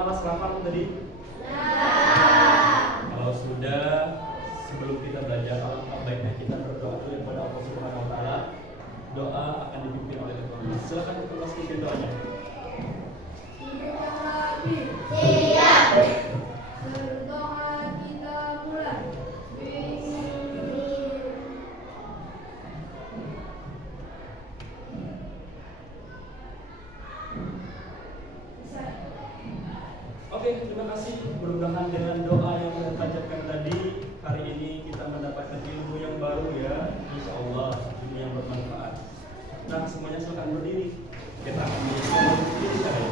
malas rafal tadi? Kalau sudah, sebelum kita belajar, alangkah baiknya kita berdoa dulu kepada Allah Subhanahu wa taala. Doa akan dipimpin oleh Tuhan. Silakan kita pimpin doanya. Siap. Berdoa kita mulai. Oke, terima kasih. Mudah-mudahan dengan doa yang kita panjatkan tadi, hari ini kita mendapatkan ilmu yang baru ya, insya Allah ilmu yang bermanfaat. Nah, semuanya silakan berdiri. Kita akan berdiri sekarang.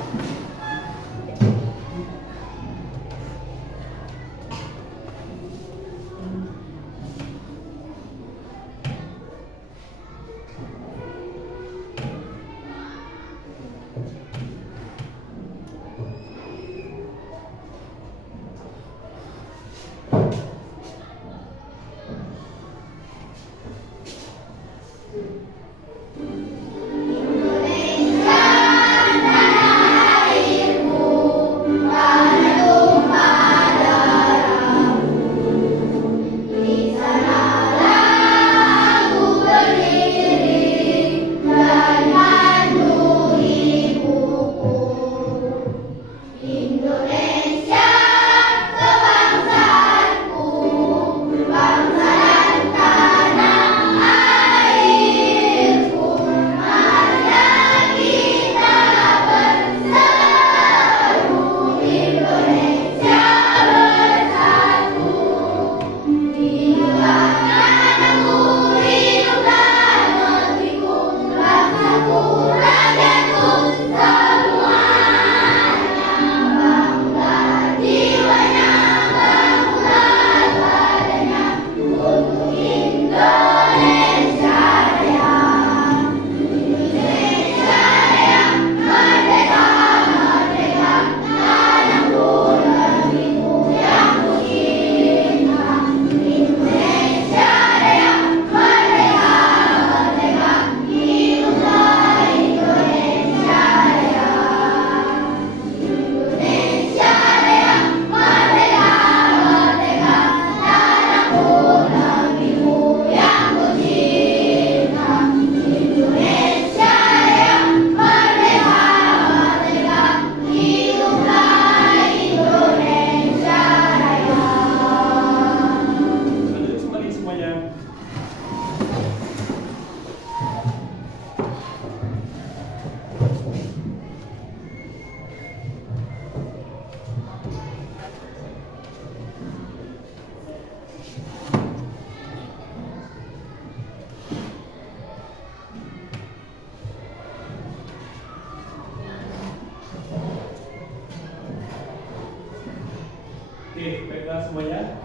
Oke, baiklah semuanya.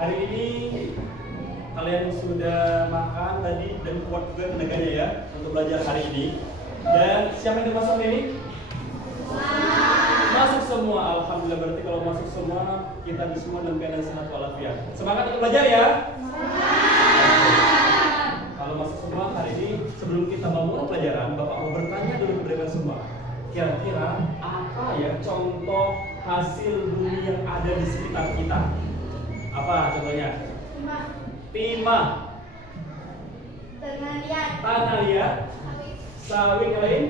Hari ini kalian sudah makan tadi dan kuat juga tenaganya ya untuk belajar hari ini. Dan siapa yang masuk ini? Masuk semua. Alhamdulillah, berarti kalau masuk semua kita semua dalam keadaan sehat walafiat. Semangat untuk belajar ya. Kalau masuk semua hari ini, sebelum kita memulai pelajaran, Bapak mau bertanya dulu kepada kalian semua. Kira-kira apa ya contoh hasil bumi yang ada di sekitar kita? Apa contohnya? Timah. Tanah liat. Sawit yang lain.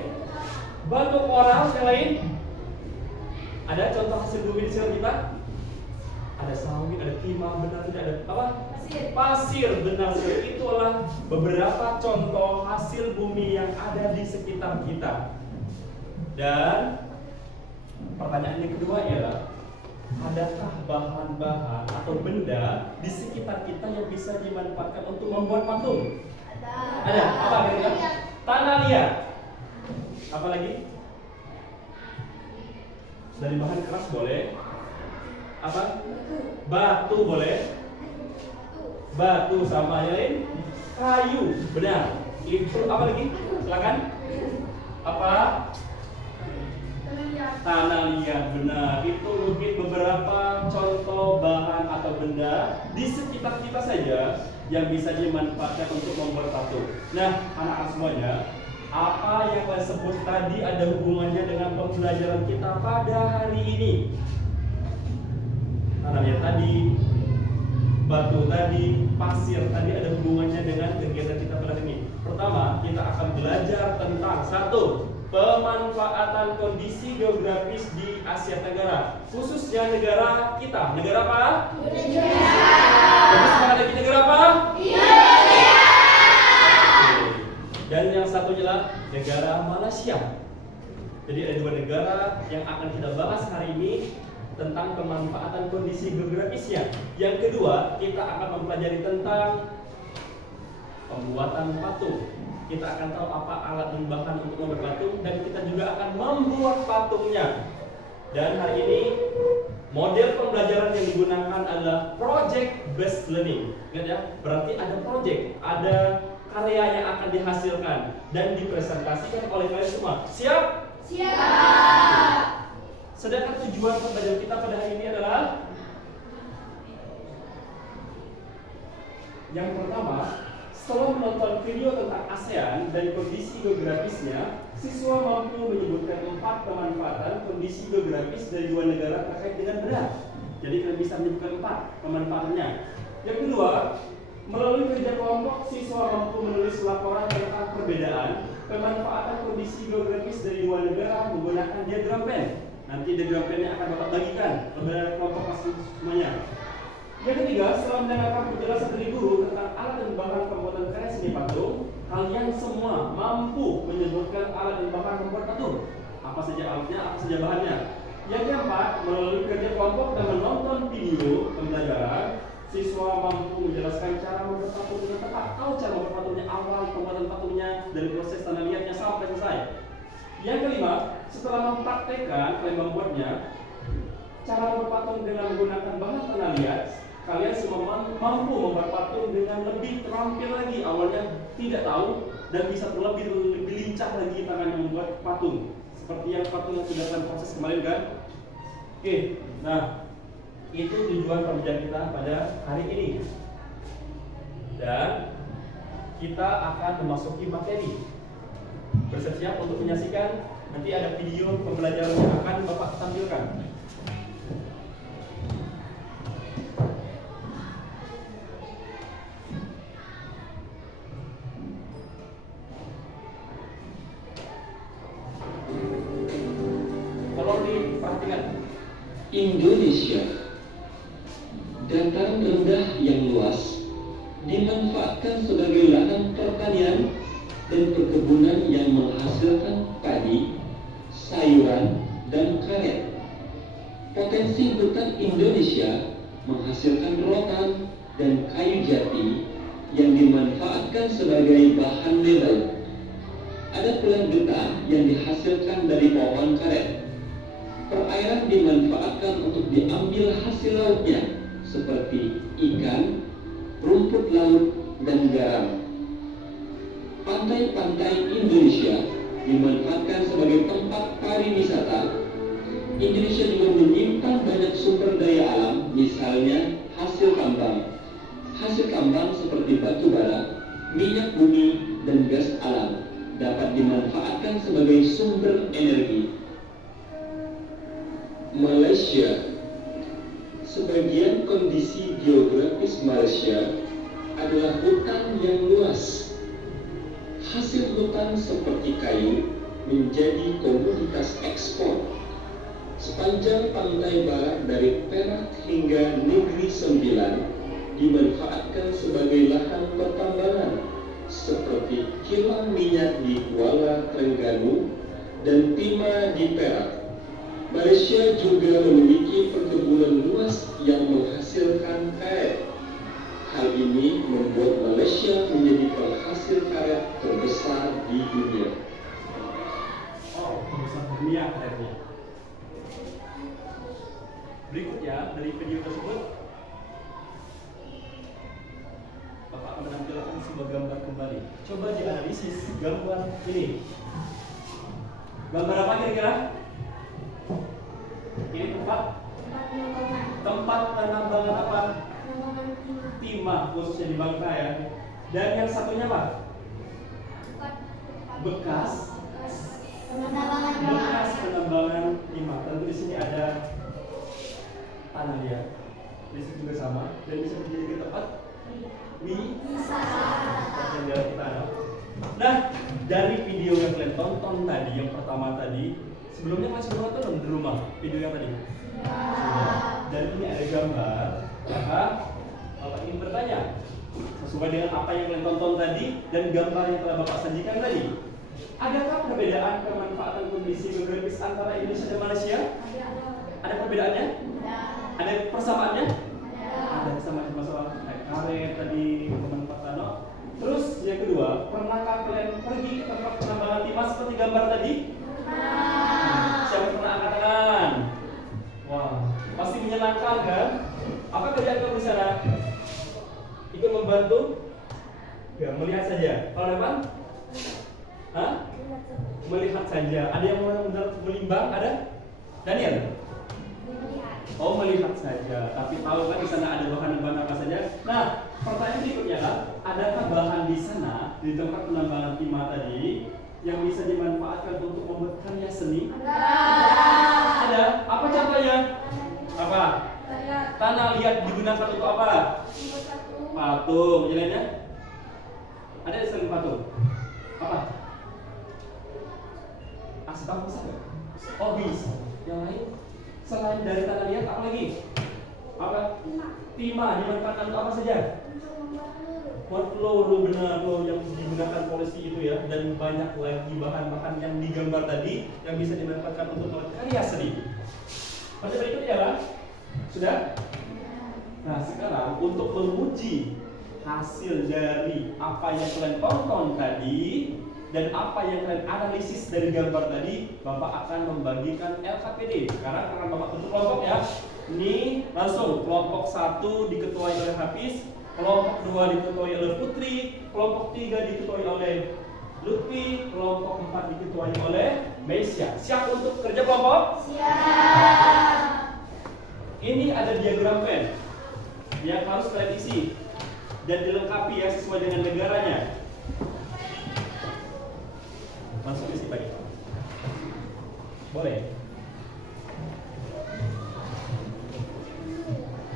Batu koral yang lain. Ada contoh hasil bumi di sekitar kita? Ada sawit, ada timah, benar tidak ada apa? Pasir, benar sekali. Itulah beberapa contoh hasil bumi yang ada di sekitar kita. Dan pertanyaan yang kedua ialah, adakah bahan-bahan atau benda di sekitar kita yang bisa dimanfaatkan untuk membuat patung? Ada. Apa kira-kira? Tanah liat. Apa lagi? Dari bahan keras boleh. Apa? Batu boleh. Batu sama yang lain. Kayu, benar. Itu apa lagi? Silakan. Apa? Tanah liat, benar. Itu mungkin beberapa contoh bahan atau benda di sekitar kita saja yang bisa dimanfaatkan untuk membuat patung. Nah, anak-anak semuanya, apa apa yang saya sebut tadi ada hubungannya dengan pembelajaran kita pada hari ini? Tanahnya tadi, batu tadi, pasir tadi ada hubungannya dengan kegiatan kita pada hari ini. Pertama, kita akan belajar tentang satu, pemanfaatan kondisi geografis di Asia Tenggara, khususnya negara kita. Negara apa? Indonesia. Terus sekali lagi, negara apa? Indonesia. Dan yang satunya adalah negara Malaysia. Jadi ada dua negara yang akan kita bahas hari ini tentang pemanfaatan kondisi geografisnya. Yang kedua, kita akan mempelajari tentang pembuatan patung. Kita akan tahu apa alat dan bahan untuk membuat patung, dan kita juga akan membuat patungnya. Dan hari ini model pembelajaran yang digunakan adalah project based learning. Ingat ya, berarti ada project, ada karya yang akan dihasilkan dan dipresentasikan oleh kalian semua. Siap? Siap. Sedangkan tujuan pembelajaran kita pada hari ini adalah yang pertama, setelah menonton video tentang ASEAN dan kondisi geografisnya, siswa mampu menyebutkan 4 pemanfaatan kondisi geografis dari dua negara terkait dengan benar. Jadi kalian bisa menyebutkan 4 pemanfaatannya. Yang kedua, melalui kerja kelompok, siswa mampu menulis laporan tentang perbedaan pemanfaatan kondisi geografis dari dua negara menggunakan diagram pen. Nanti diagram pennya akan Bapak bagikan kepada kelompok pasti semuanya. Yang ketiga, setelah mendengarkan penjelasan dari guru tentang alat dan bahan pembuatan karya seni patung, kalian semua mampu menyebutkan alat dan bahan membuat patung. Apa saja alatnya, apa saja bahannya. Yang keempat, melalui kerja kelompok dan menonton video pembelajaran, siswa mampu menjelaskan cara membuat patung dengan tepat. Tahu cara membuat patungnya, awal pembuatan patungnya dari proses tanah liatnya sampai selesai. Yang kelima, setelah mempraktekkan kalian membuatnya, cara membuat patung dengan menggunakan bahan tanah liat, kalian semua mampu membuat patung dengan lebih terampil lagi. Awalnya tidak tahu dan bisa lebih lincah lagi tangannya membuat patung. Seperti yang patung yang sudah kalian proses kemarin kan? Oke, nah itu tujuan pembelajaran kita pada hari ini. Dan kita akan memasuki materi. Bersiap untuk menyaksikan, nanti ada video pembelajaran yang akan Bapak tampilkan. Tolong diperhatikan. Indonesia, dataran rendah yang luas, dimanfaatkan sebagai lahan pertanian dan perkebunan yang menghasilkan padi, sayuran, dan karet. Potensi hutan Indonesia menghasilkan rotan dan kayu jati yang dimanfaatkan sebagai bahan mebel. Ada pula getah yang dihasilkan dari pohon karet. Perairan dimanfaatkan untuk diambil hasil lautnya seperti ikan, rumput laut, dan garam. Pantai-pantai Indonesia dimanfaatkan sebagai tempat pariwisata. Indonesia juga menyimpan banyak sumber daya alam, misalnya hasil tambang. Hasil tambang seperti batu bara, minyak bumi, dan gas alam dapat dimanfaatkan sebagai sumber energi. Malaysia, sebagian kondisi geografis Malaysia adalah hutan yang luas. Hasil hutan seperti kayu menjadi komoditas ekspor. Sepanjang pantai barat dari Perak hingga Negeri Sembilan dimanfaatkan sebagai lahan pertambangan seperti kilang minyak di Kuala Terengganu dan timah di Perak. Malaysia juga memiliki perkebunan luas yang menghasilkan karet. Hal ini membuat Malaysia menjadi penghasil karet terbesar di dunia. Oh, terbesar dunia karetnya. Berikutnya dari video tersebut, Bapak akan menampilkan sebuah gambar kembali. Coba dianalisis gambar ini. Gambar apa kira-kira? Ini tempat penambangan apa? Timah, khususnya di Bangka ya. Dan yang satunya apa? Bekas bekas penambangan timah. Tentu di sini ada tanah liat. Di sini juga sama dan bisa menjadi tempat wisata kita. Nah, dari video yang kalian tonton tadi, yang pertama tadi, sebelumnya masih nonton di rumah video yang tadi. Sudah. Dan ini ada gambar. Maka Bapak ingin bertanya sesuai dengan apa yang kalian tonton tadi dan gambar yang telah Bapak sajikan tadi. Adakah perbedaan pemanfaatan kondisi geografis antara Indonesia dan Malaysia? Ada perbedaannya? Ada persamaannya? Ada persamaan masalah karet tadi pemanfaatan. Terus yang kedua, pernahkah kalian pergi ke tempat penambangan timah seperti gambar tadi? Siapa pernah angkat tangan? Wah, pasti menyenangkan kan? Apa kerjaan kamu di sana? Ikut membantu? Ya, melihat saja. Kalau depan? Hah? Melihat saja. Ada yang mau melimbang? Ada? Daniel? Oh, melihat saja. Tapi tahu kan di sana ada bahan-bahan apa saja? Nah, pertanyaan berikutnya adalah, adakah bahan di sana di tempat penambangan timah tadi yang bisa dimanfaatkan untuk membuat karya seni? Ada. Apa contohnya? Apa? Tanah liat digunakan untuk apa? Patung. Yang lainnya? Ada selain patung? Apa? Asbak bisa nggak? Oh bisa. Yang lain? Selain dari tanah liat apa lagi? Apa? Timah dimanfaatkan untuk apa saja? Buat peluru, benar, peluru yang digunakan polisi itu ya. Dan banyak lagi bahan-bahan yang digambar tadi yang bisa dimanfaatkan untuk membuat karya seni. Pertanyaan berikutnya adalah, sudah? Nah sekarang untuk menguji hasil dari apa yang kalian tonton tadi dan apa yang kalian analisis dari gambar tadi, Bapak akan membagikan LKPD. Sekarang akan Bapak bentuk kelompok ya. Ini langsung kelompok 1 diketuai oleh Hafiz, kelompok 2 diketuai oleh Putri, kelompok 3 diketuai oleh Lutfi, kelompok 4 diketuai oleh Meisya. Siap untuk kerja kelompok? Siap. Ini ada diagram pen yang harus kalian isi dan dilengkapi ya sesuai dengan negaranya. Langsung isi Pak. Boleh.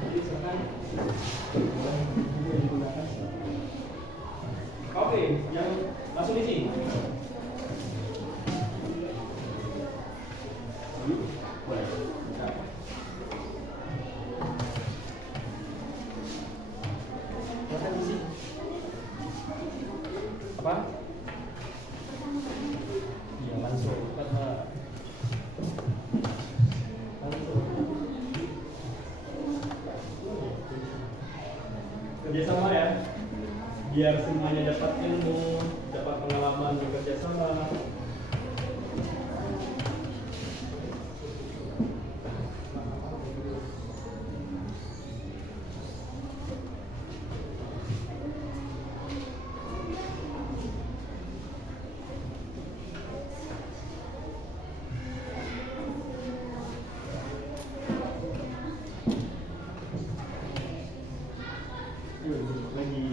Jadi silakan. Oke, yang langsung isi. Boleh. Silakan isi. Apa? Iya langsung. Kerjasama ya, biar semuanya dapat ilmu, dapat pengalaman bekerja sama. Lagi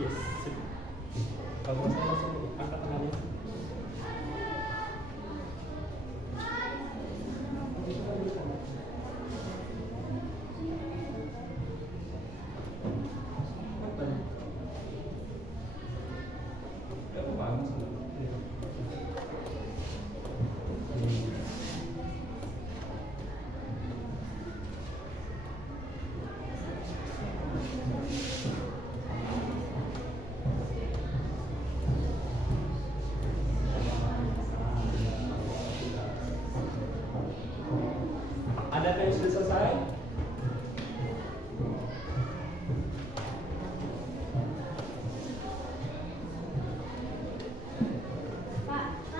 yes, sip. Kalau saya langsung angkat tangannya. Adakah yang sudah selesai?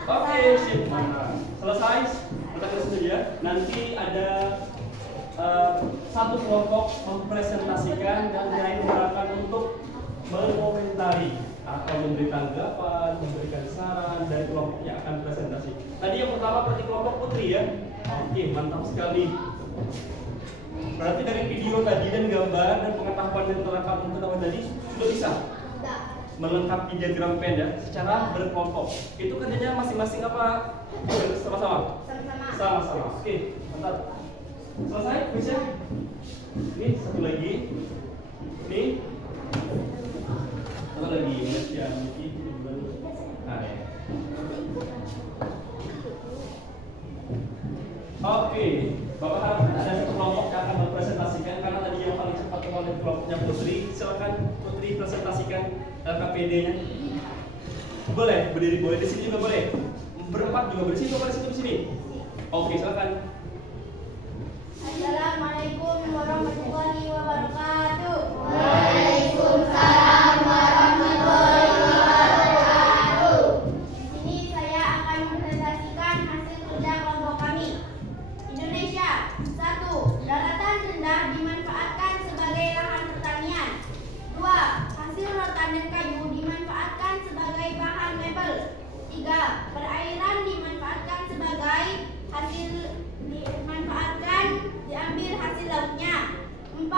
Oke, sip, mantap. Selesai? Kita selesai saja. Nanti ada satu kelompok mempresentasikan dan lain diharapkan untuk mengomentari atau memberi tanggapan, memberikan saran dari kelompok yang akan presentasi. Tadi yang pertama berarti kelompok putri ya. Oke, mantap sekali. Berarti dari video tadi dan gambar dan pengetahuan yang terekam tadi sudah bisa melengkapi diagram pen ya secara berkelompok. Itu kerjanya masing-masing apa sama-sama? Sama-sama. Oke, mantap. Selesai? Bisa? Ini satu lagi. Ini satu lagi. Ya, Oke, Bapak harap ada satu kelompok yang akan mempresentasikan karena tadi yang paling cepat oleh kelompoknya Putri. Silakan Putri presentasikan LKPD-nya. Boleh berdiri, boleh di sini juga boleh. Berempat juga boleh, sini boleh, di sini. Oke, silakan. Assalamualaikum warahmatullahi wabarakatuh. Waalaikumsalam warahmatullahi wabarakatuh. Di sini saya akan mempresentasikan hasil kerja kelompok kami. Indonesia. 1. Daratan rendah dimanfaatkan sebagai lahan pertanian. 2. Hasil rotan dan kayu dimanfaatkan sebagai bahan mebel. 3. Perairan dimanfaatkan sebagai diambil hasil lautnya. 4.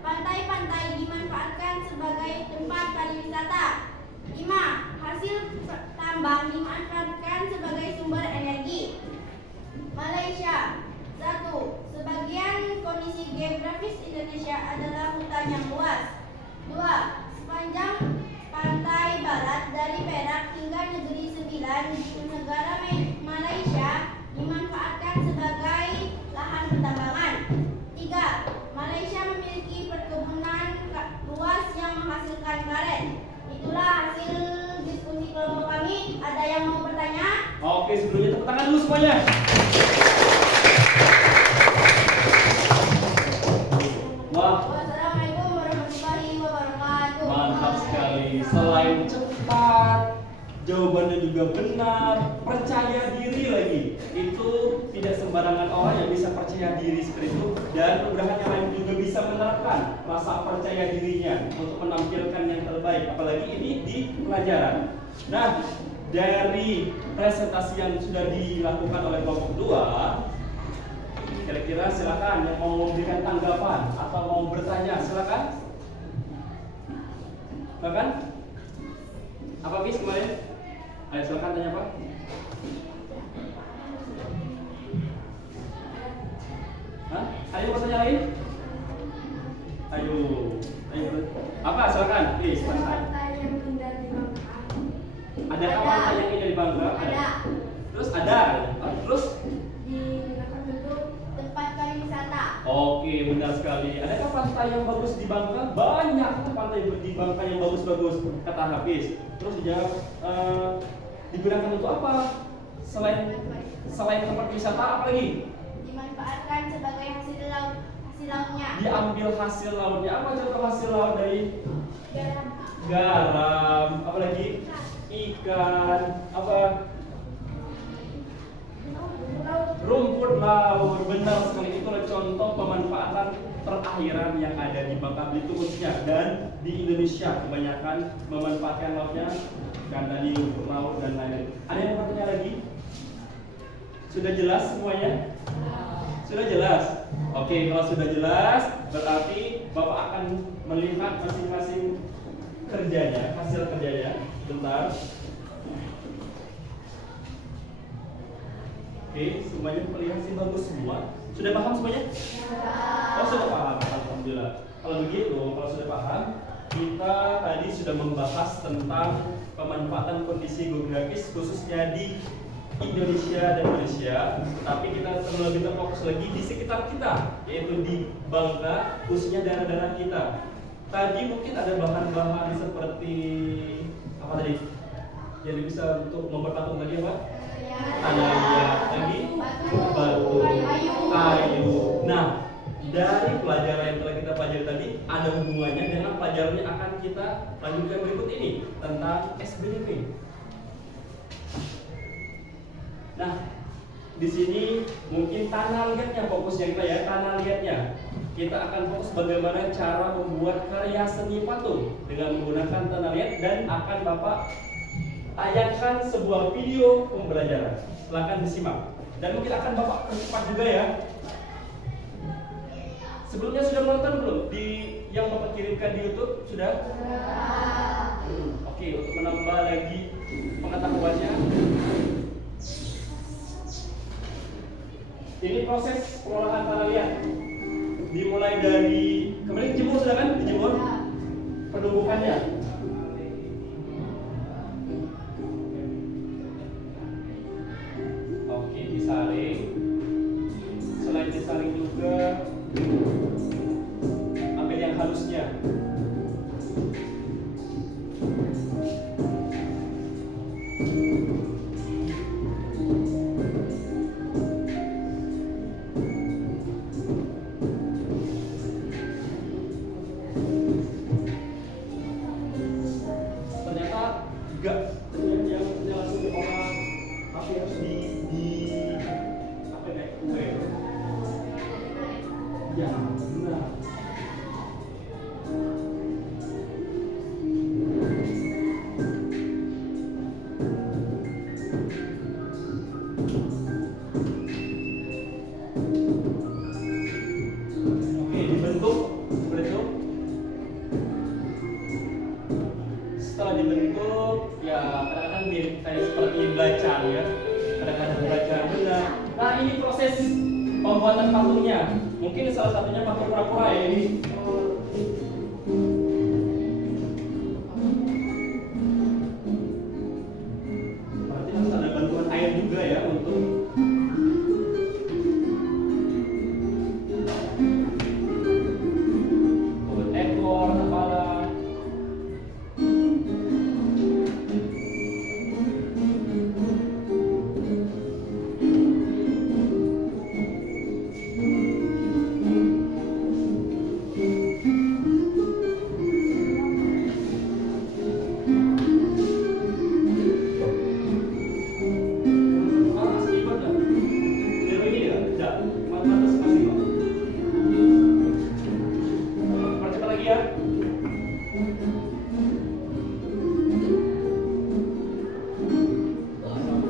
Pantai-pantai dimanfaatkan sebagai tempat pariwisata. 5. Hasil tambang dimanfaatkan sebagai sumber energi. Malaysia. 1. Sebagian kondisi geografis Indonesia adalah hutan yang luas. 2. Sepanjang pantai barat dari Perak hingga Negeri Sembilan di negara Malaysia dimanfaatkan sebagai lahan pertambangan. 3. Malaysia memiliki perkebunan luas yang menghasilkan karet. Itulah hasil diskusi kelompok kami. Ada yang mau bertanya? Oke, sebelumnya tepuk tangan dulu semuanya. Wah, Wassalamualaikum warahmatullahi wabarakatuh. mantap sekali. Selain cepat, jawabannya juga benar, percaya diri lagi. Itu tidak sembarangan orang yang bisa percaya diri seperti itu, dan mudah-mudahan yang lain juga bisa menerapkan rasa percaya dirinya untuk menampilkan yang terbaik, apalagi ini di pelajaran. Nah, dari presentasi yang sudah dilakukan oleh kelompok 2, kira-kira silakan yang mau memberikan tanggapan atau mau bertanya, silakan. Silakan. Apa bis kemarin? Ayo silakan tanya apa? Hah? Ayo bertanya lain? Ayo. Apa? Silakan. Please. Ada apa yang indah di Bangka? Ada. Terus ada. Terus Di tempat pariwisata. oke, benar sekali. Adakah pantai yang bagus di Bangka? Banyak pantai di Bangka yang bagus-bagus, kata Hafiz. Terus dijawab, digunakan untuk apa? Selain tempat wisata, apa lagi? Dimanfaatkan sebagai hasil lautnya. Diambil hasil lautnya. Apa contoh hasil laut dari Garam. garam? Apa lagi? Ikan. Apa? Rumput laut. Benar sekali, itu adalah contoh pemanfaatan perairan yang ada di Bangka Belitung khususnya, dan di Indonesia kebanyakan memanfaatkan lautnya ikan tadi, rumput laut dan lain-lain. Ada yang mau bertanya lagi? Sudah jelas semuanya? Sudah jelas? Oke, kalau sudah jelas berarti Bapak akan melihat masing-masing kerjanya, hasil kerjanya. Bentar. Oke, semuanya terlihat sih bagus semua. Sudah paham semuanya? Oh, sudah paham. Alhamdulillah. Kalau begitu, kalau sudah paham, kita tadi sudah membahas tentang pemanfaatan kondisi geografis khususnya di Indonesia dan Malaysia. Tapi kita lebih terfokus lagi di sekitar kita, yaitu di Bangka, khususnya daerah-daerah kita. Tadi mungkin ada bahan-bahan seperti apa tadi? Yang bisa untuk membuat patung tadi apa? Tanah liat, lagi batu, kayu. Nah, dari pelajaran yang telah kita pelajari tadi ada hubungannya dengan pelajaran yang akan kita lanjutkan berikut ini tentang SBDP. Nah, di sini mungkin tanah liatnya fokusnya kita ya, tanah liatnya. kita akan fokus bagaimana cara membuat karya seni patung dengan menggunakan tanah liat, dan akan Bapak tayangkan sebuah video pembelajaran. Silakan disimak. Dan mungkin akan Bapak percepat juga ya. Sebelumnya sudah menonton belum di yang Bapak kirimkan di YouTube? Sudah? Oke, untuk menambah lagi pengetahuannya, ini proses pengolahan tanah liat. Dimulai dari kemarin dijemur, sudah kan? Dijemur penumbukannya. Oke, disaring. Selain disaring juga ambil yang halusnya. Yang langsung diolah, tapi harus di apa kayak kue. Ya, benar. Oke, dibentuk seperti itu. Setelah dibentuk, ya kadang-kadang mirip kayak seperti belacan ya, kadang-kadang belacan benar. Nah, ini proses pembuatan patungnya. Mungkin salah satunya patung kura-kura ya ini. Berarti harus ada bantuan air juga ya untuk ekor, kepala.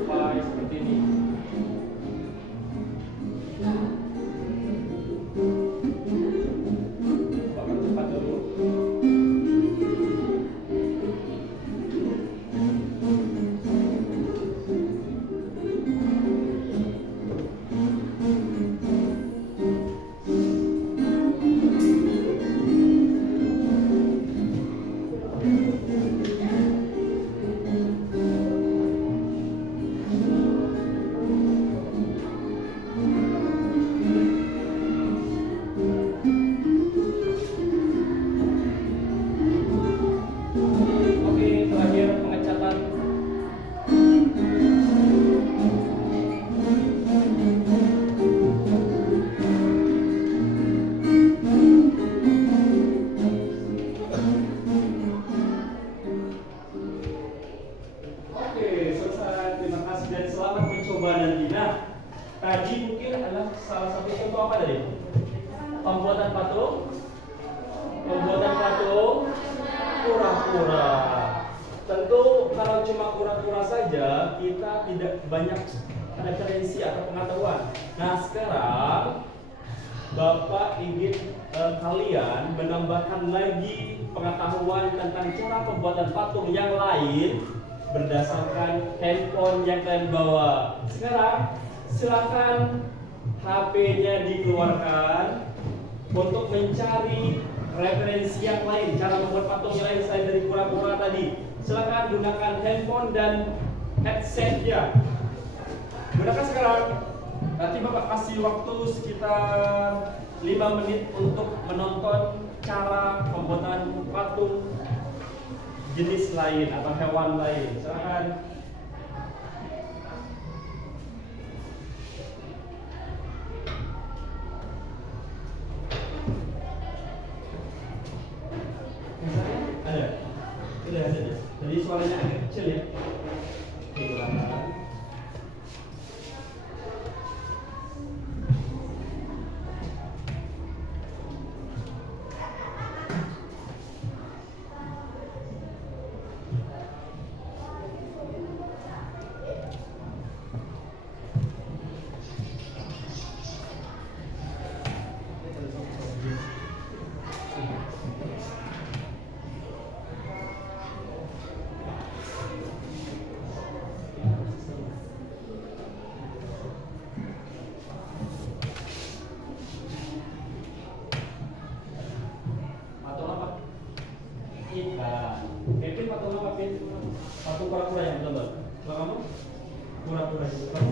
Sampai seperti ini. Bapak cepat dulu. Oke, terakhir pengecatan. Oke, selesai. Terima kasih dan selamat mencoba nanti. Nah, tadi mungkin adalah salah satu contoh apa tadi? Pembuatan patung. Pembuatan patung kura-kura. Tentu kalau cuma kura-kura saja kita tidak banyak referensi atau pengetahuan. Nah, sekarang Bapak ingin kalian menambahkan lagi pengetahuan tentang cara pembuatan patung yang lain berdasarkan handphone yang kalian bawa. Sekarang silakan HP-nya dikeluarkan untuk mencari referensi yang lain, cara membuat patung yang lain selain dari kura-kura tadi. Silakan gunakan handphone dan headset-nya. Gunakan sekarang. Nanti Bapak kasih waktu sekitar 5 menit untuk menonton cara pembuatan patung jenis lain atau hewan lain. Silakan. Ada. Jadi suaranya agak kecil ya. Silakan. patung apa Pin? Patung kura-kura yang betul. Kalau kamu kura-kura juga. Kamu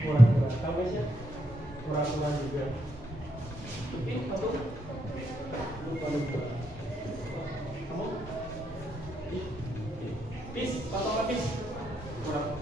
kura-kura. Kamu Aisyah? Kura-kura juga. Pin patung lupa. Kamu? Pis, patung apa Pis? Kura-kura.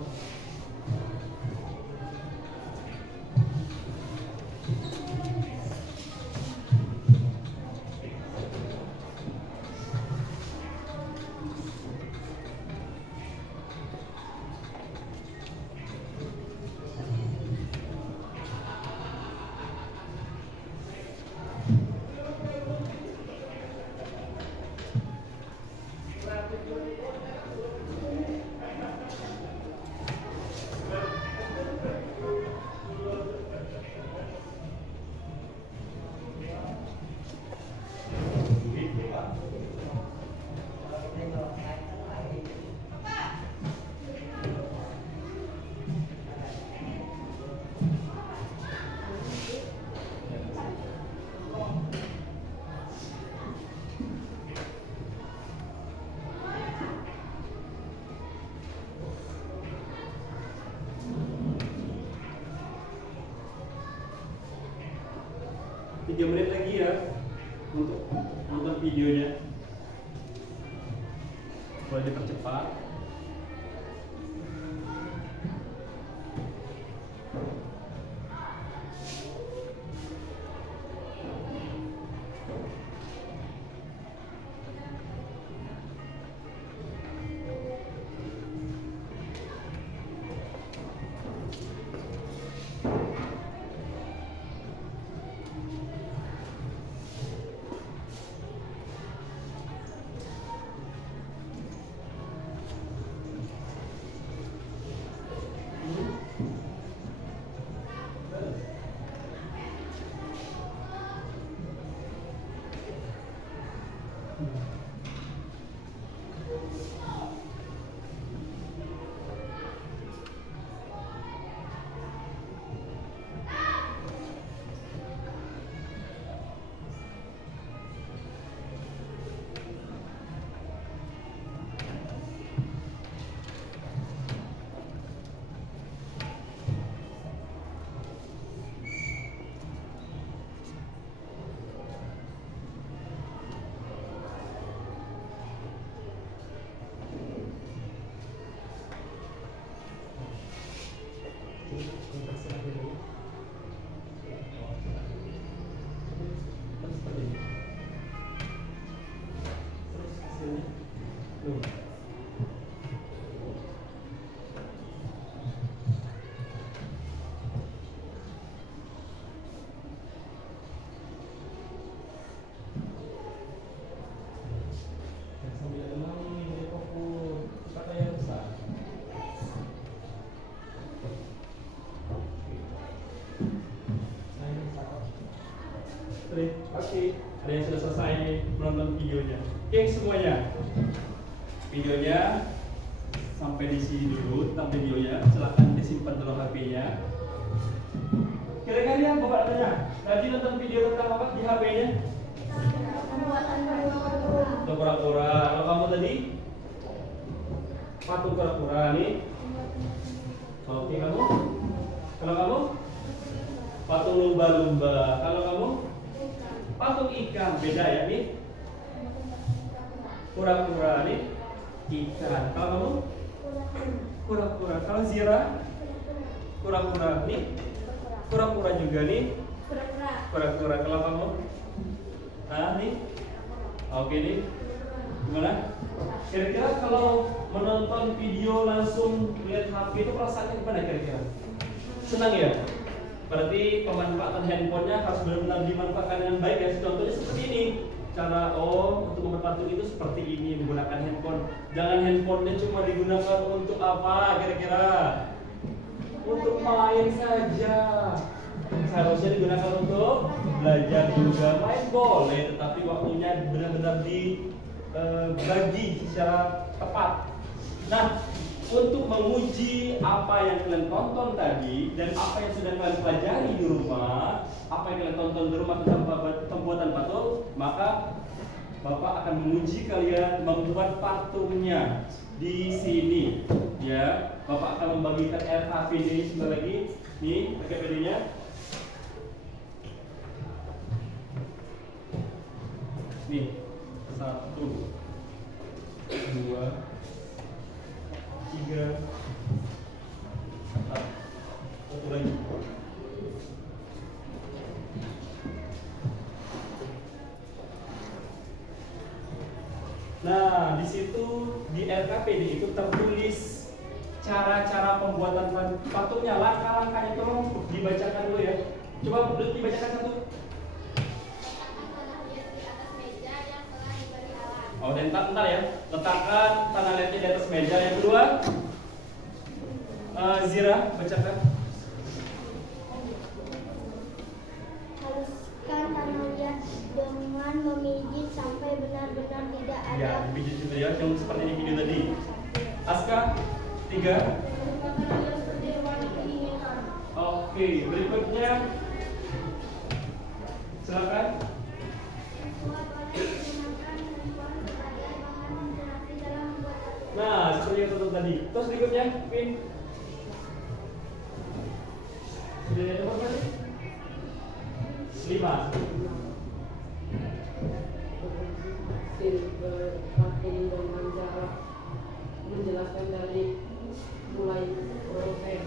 Tiga menit lagi ya untuk nonton videonya. Boleh dipercepat. Oke, ada yang sudah selesai menonton videonya. Oke semuanya, videonya sampai di sini dulu tentang videonya. Silahkan disimpan dalam HP-nya. Kira-kira Bapak tanya, tadi nonton video tentang apa di HP-nya? Patung kura-kura. Kalau kamu tadi patung kura-kura nih. Oke kamu? Kalau kamu patung lumba-lumba. Kalau kamu patung ikan. Beda ya nih. Kura-kura nih ikan. Kalau kamu kura-kura. Kalau Zira kura-kura nih. Kura-kura juga nih. Kura-kura. Kalau kamu nih. Oke nih. Gimana? Kira-kira kalau menonton video langsung lihat HP itu perasaannya gimana kira-kira? Senang ya? Berarti pemanfaatan handphonenya harus benar-benar dimanfaatkan dengan baik ya. Contohnya seperti ini. Cara untuk membuat patung itu seperti ini, menggunakan handphone. Jangan handphonenya cuma digunakan untuk apa kira-kira? Untuk main saja. Seharusnya digunakan untuk belajar juga. Main boleh, tetapi waktunya benar-benar dibagi secara tepat. Nah, untuk menguji apa yang kalian tonton tadi dan apa yang sudah kalian pelajari di rumah, apa yang kalian tonton di rumah tentang pembuatan patung, maka Bapak akan menguji kalian membuat patungnya di sini. Ya, Bapak akan membagikan RKPD ini sebentar lagi. Nih, RKPD-nya. Nih, 1, 2, 3, 4, satu lagi. Nah, di situ di RKPD itu tertulis cara-cara pembuatan patungnya, langkah-langkahnya. Tolong dibacakan dulu ya. Coba dibacakan satu. Oh, dan bentar ya. Letakkan tangan liatnya di atas meja. Yang kedua, Zira, bacakan. Haluskan tangan liat dengan memijit sampai benar-benar tidak ada. Ya, dipijit gitu ya, yang seperti di video tadi. Aska, 3. Oke, berikutnya silakan. Nah, seperti yang contoh tadi. Terus berikutnya, Pin. Sudah ada nomor berapa? 5. Berpatung dengan cara menjelaskan dari mulai proses.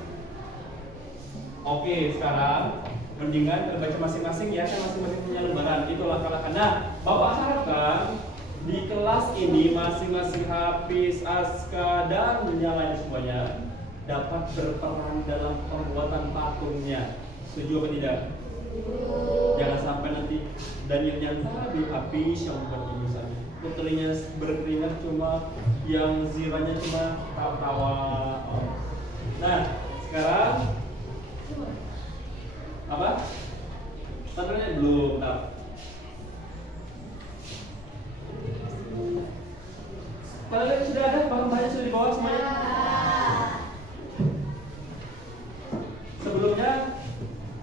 Oke, sekarang mendingan baca masing-masing ya, kan masing-masing punya lembaran. Itu langkah-langkah. Nah, Bapak harapkan di kelas ini masing-masing Hafiz, Aska, dan yang lain semuanya dapat berperan dalam pembuatan patungnya. Setuju apa tidak? Jangan sampai nanti Danielnya tadi Hafiz yang buat ini misalnya, putrinya berkeringat cuma, yang Ziranya cuma tawa-tawa. Nah, sekarang apa? Tandanya belum. Nah, kalian sudah ada bahan-bahannya, sudah dibawa semuanya?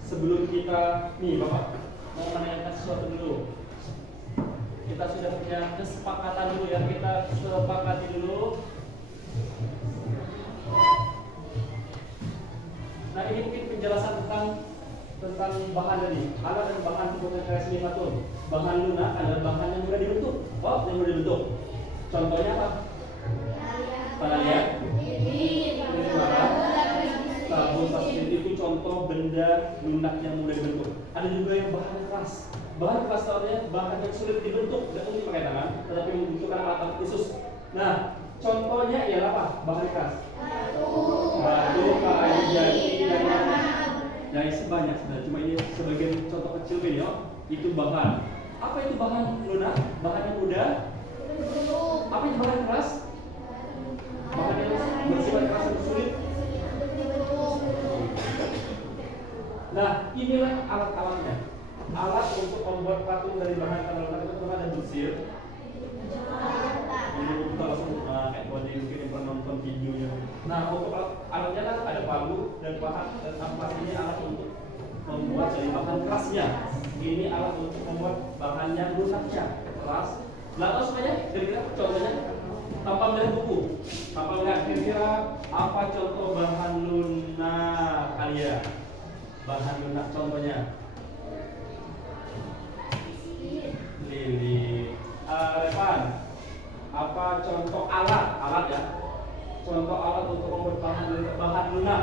Sebelum kita nih Bapak mau menanyakan sesuatu dulu. Kita sudah punya kesepakatan dulu ya, kita sepakati dulu. Nah, ini mungkin penjelasan tentang bahan tadi. Alat dan bahan pembuatan karya seni patung. Bahan lunak adalah bahan yang mudah dibentuk. Oh, yang mudah dibentuk. Contohnya apa? Tangan liat. Sabun, pasir itu contoh benda lunak yang mudah dibentuk. Ada juga yang bahan keras. Bahan keras artinya bahan yang sulit dibentuk dan untuk pakai tangan, tetapi membutuhkan alat khusus. Nah, contohnya ialah apa? Bahan keras. Batu, kayu, jati, dan ya banyak sebenarnya. Cuma ini sebagian contoh kecil video. Itu bahan. Apa itu bahan lunak? Bahan yang mudah. Apa itu bahan keras? Bahan yang bersifat keras dan sulit. Nah, inilah alat-alatnya. Alat untuk membuat patung dari bahan tanah lunak itu pertama ada busir. Ini kita langsung kayak buat mungkin yang pernah nonton videonya. Nah, untuk alatnya kan ada palu dan bahan, dan ampas ini alat untuk membuat dari bahan kerasnya. Ini alat untuk membuat bahan yang lunaknya keras. Lalu semuanya, kira-kira contohnya tanpa melihat buku, tanpa melihat kira-kira apa contoh bahan lunak kalian? Bahan lunak contohnya lili. Revan, apa contoh alat ya? Contoh alat untuk membuat bahan lunak.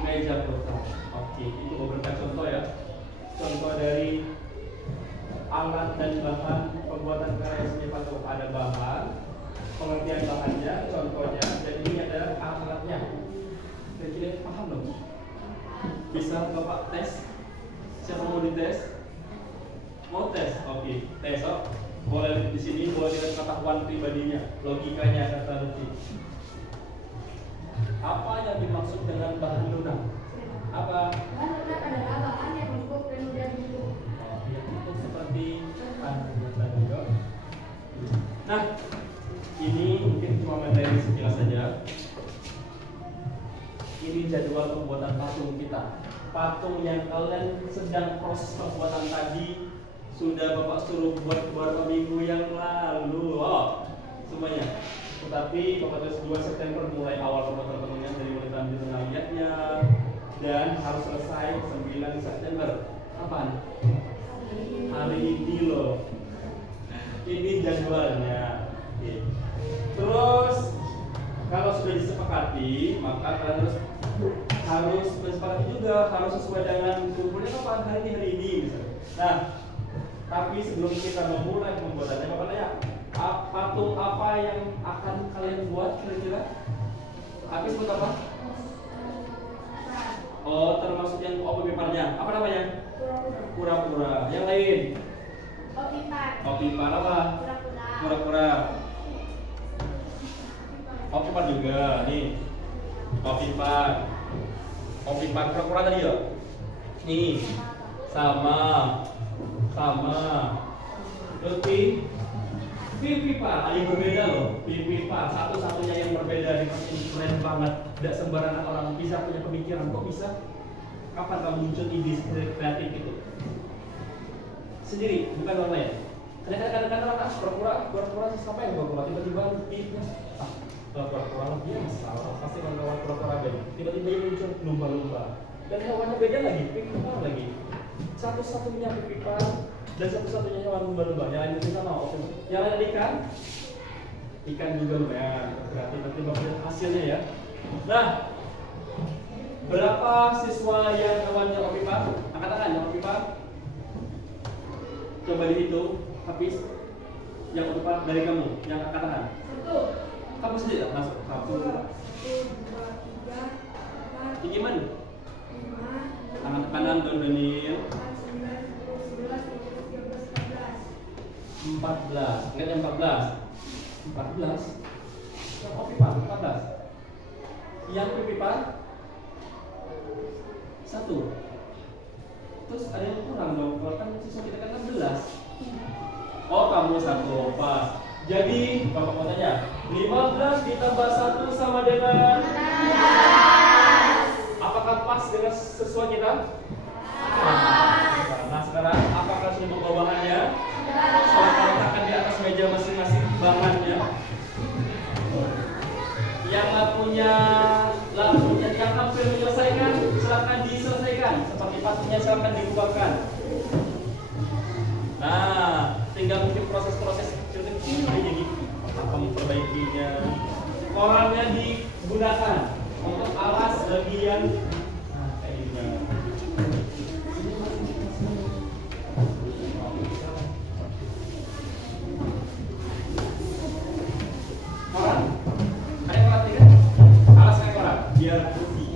Meja putar. Oke, itu beberapa contoh ya. Contoh dari alat dan bahan pembuatan karya seni patung. Ada bahan, pengertian bahannya, contohnya, dan ini ada alatnya. Kira-kira paham dong? Bisa Bapak tes? Siapa mau dites? Mau tes? Oke, tes. Boleh di sini, boleh dengan pengetahuan pribadinya, logikanya kata Lutfi. Apa yang dimaksud dengan bahan lunak? Apa? Bahan lunak adalah bahan yang empuk dan mudah dibentuk. Oh, ya, itu seperti tadi. Nah, ini mungkin cuma materi sekilas saja. Ini jadwal pembuatan patung kita. Patung yang kalian sedang proses pembuatan tadi sudah Bapak suruh buat beberapa minggu yang lalu. Oh, semuanya. Tetapi Bapak tulis 2 September mulai awal pemotretannya dari mulai tampil lihatnya dan harus selesai 9 September. Kapan? Hari ini loh. Ini jadwalnya. Oke. Terus kalau sudah disepakati, maka kalian harus disepakati juga, harus sesuai dengan kumpulnya kapan, hari ini misalnya. Nah, tapi sebelum kita memulai pembuatannya, Bapak tanya, patung apa yang akan kalian buat kira-kira? Habis buat apa? Oh, termasuk yang piparnya. Apa namanya? Kura-kura. Yang lain? Opipar apa? Kura-kura. Opipar juga. Nih. Opipar kura-kura tadi ya? Nih. Sama. Terus pipipar, ada yang berbeda loh. Pipipar, satu-satunya yang berbeda. Ini keren banget. Tidak sembarangan orang bisa punya pemikiran. Kok bisa? Kapan kamu muncul ide kreatif itu? Sendiri, bukan orang lain. Kadang-kadang orang pura-pura siapa yang pura-pura tiba-tiba pipnya pura-pura lagi ya masalah. Pasti kawan-kawan pura-pura beda. Tiba-tiba muncul lumba-lumba. Dan hewannya beda lagi, pipipar lagi. Satu-satunya pipipar dan satu-satunya hewan lumba-lumba. Yang lain itu sama. Yang lain ikan juga lumayan. Berarti nanti bakal hasilnya ya. Nah, berapa siswa yang hewannya opipar? Angkat tangan yang opipar. Coba dihitung. Habis yang opipar dari kamu. Yang angkat tangan. 1. Kamu sendiri tak masuk. 1. Tinggi mana? Tangan kanan Don Daniel. 14. Ingat yang 14. Yang opipar 14. Yang pipipar 1. Terus ada yang kurang dong. Kalau kan siswa kita kan 16. Oh, kamu 1 pas. Jadi Bapak mau tanya, 15 ditambah 1 sama dengan 16. Apakah pas dengan siswa kita? Nah, sekarang apakah sudah membawa bahannya? Silakan letakkan di atas meja masing-masing bahannya. Yang punya yang hampir menyelesaikan, silakan diselesaikan. Seperti pastinya silakan dibuatkan. Nah, tinggal mungkin proses-proses kecil-kecil jadi apa memperbaikinya. Korannya digunakan untuk alas bagian kayak gini. Koran, ada koran tidak? Alasnya koran, biar bersih.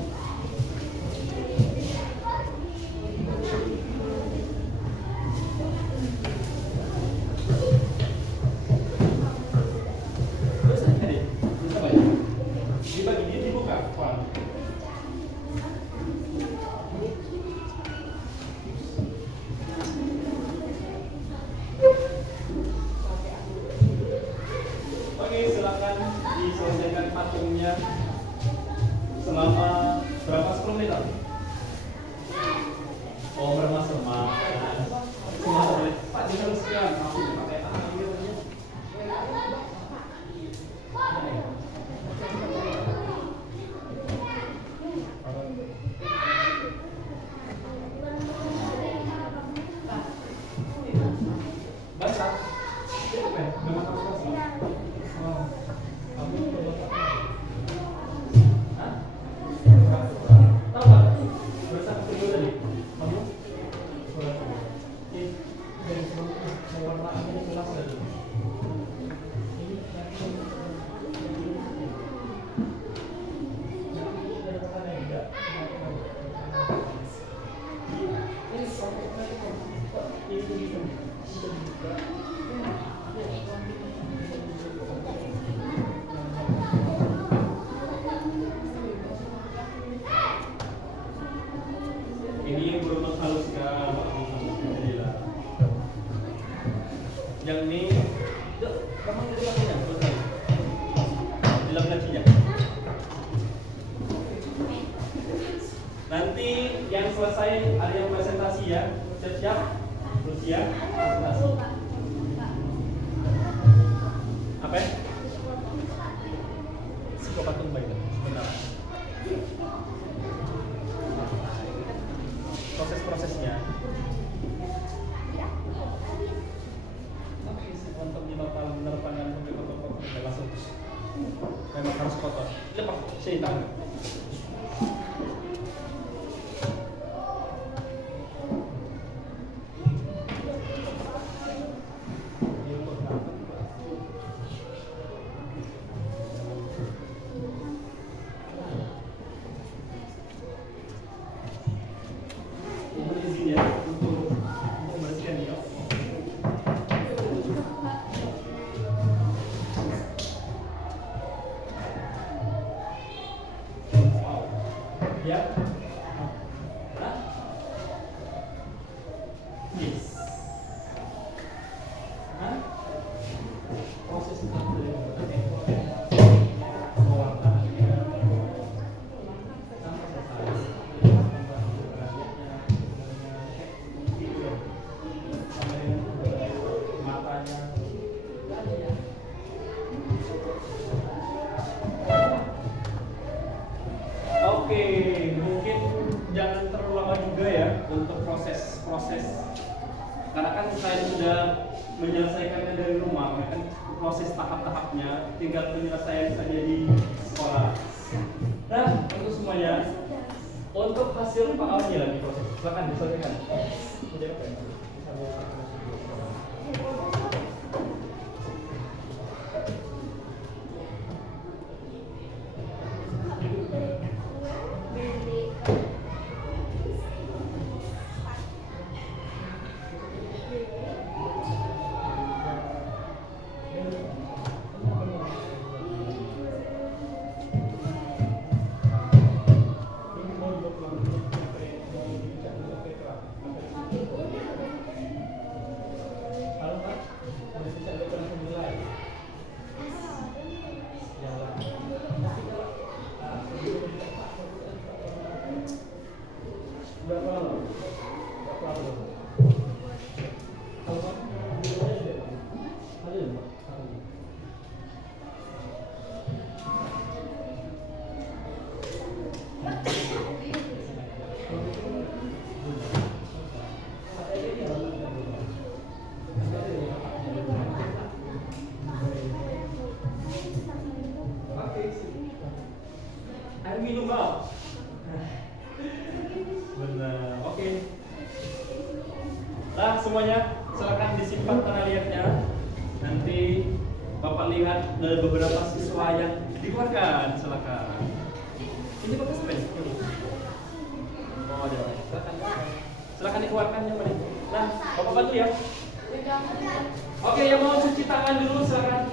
Silakan diselesaikan patungnya selama berapa 10 menit? Oh, bermas-lemas. Pak, diteruskan. Aku pakai tangan gitu. Basah. Memang harus basah. Oh. Tahu nggak? Berasa kedua tadi. Kamu? Ini dari warna ini jelas tadi. Ini belum menghaluskan yang ini kamu jadi lakinya bilang lakinya nanti yang selesai ada yang presentasi ya siap-siap terus Iya. Presentasi. Apa ya? Psikopat tunggu itu. Sebentar. Proses-prosesnya. Oke, untuk di total penerbangan sampai kotor-kotor nggak langsung. Memang harus kotor. Lepas, sini tangan. Mohon izin ya untuk membersihkan ya. Ya. Hah? Yes. Hah? Proses sampai matanya. Oke, mungkin jangan terlalu lama juga ya untuk proses karena kan saya sudah menyelesaikannya dari rumah, kan proses tahap-tahapnya tinggal penyelesaian saja di sekolah. Nah, untuk semuanya, untuk hasil Pak Alnya lagi proses, silakan disampaikan. Halo Pak, boleh bisa langsung mulai. Berapa lama? Berapa lama? Halo Pak, ada ya Pak? Air minum Pak. Benar, oke. Nah semuanya, silakan disimpan tanda lihatnya. Nanti Bapak lihat dari beberapa siswa yang dikeluarkan, silakan. Ini Bapak sampai ini. Oh ada, silakan dikeluarkan yang paling. Nah, Bapak bantu ya. Oke, yang mau cuci tangan dulu silakan.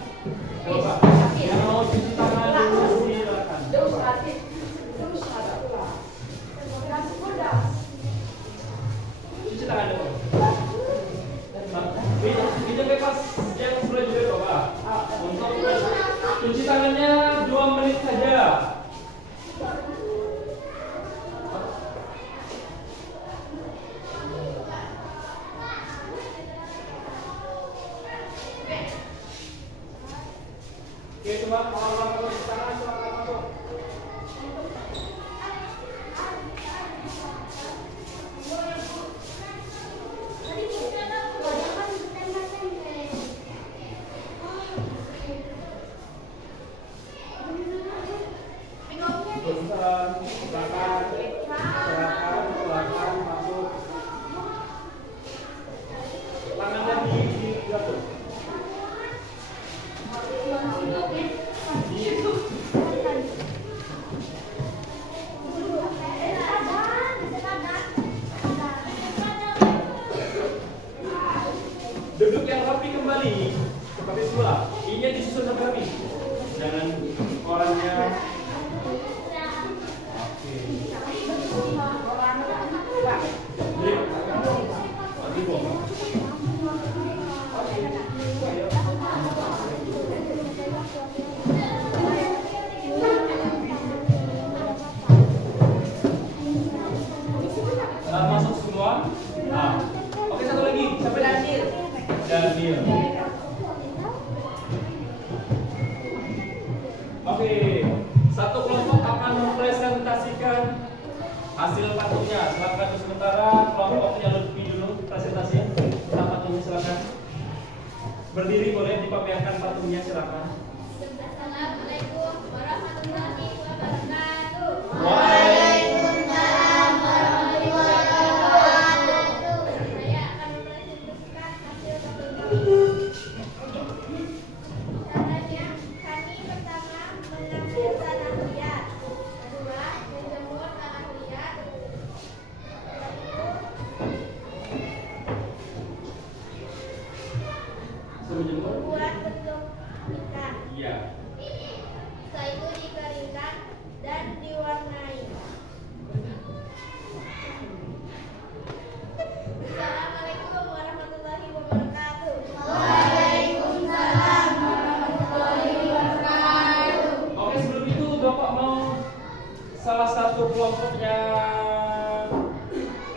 Bapak, yang mau cuci tangan dulu silakan. Cuci tangan dulu. Ini bebas yang sudah juga Bapak. Untuk cuci tangannya 2 menit saja. Oke, semua orang-orang cuci tangan silakan masuk. Silakan masuk. Tangannya di jatuh. Duduk yang rapi kembali seperti semula. Ini disusun sampai rapi. Jangan orangnya. Masuk semua. Nah, oke satu lagi. Sampai Oke, satu kelompok akan mempresentasikan hasil patungnya. Silakan sementara kelompoknya lebih dulu presentasi tentang patungnya, silakan. Berdiri boleh, dipamerkan patungnya, silakan. Assalamualaikum warahmatullahi wabarakatuh. Waalaikumsalam warahmatullahi wabarakatuh. Saya akan mempresentasikan hasil patung kami. Caranya, kami pertama mengambil tanah liat, kedua menjemur tanah liat, Suruh jemur. membuat bentuk ikan. Iya. Setelah itu dikeringkan dan diwarnai. Assalamualaikum warahmatullahi wabarakatuh. Waalaikumsalam warahmatullahi wabarakatuh. Oke, sebelum itu Bapak mau salah satu kelompoknya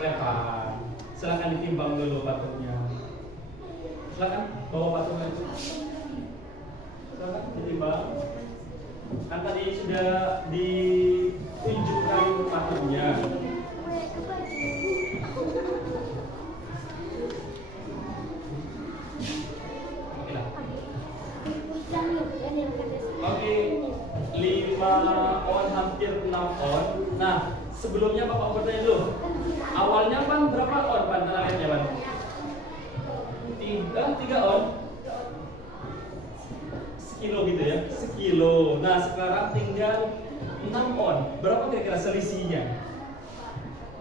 lempar. Silakan ditimbang dulu patungnya. Silakan bawa patungnya itu. Silakan ditimbang. Kan tadi sudah ditunjukkan patungnya. Oke lah. Oke, 5 on hampir 6 on. Nah, sebelumnya Bapak mau bertanya dulu. Awalnya Pan berapa on Pan tanah liatnya Pan? 3 on. Sekilo gitu ya, sekilo. Nah, sekarang tinggal 6 on. Berapa kira-kira selisihnya?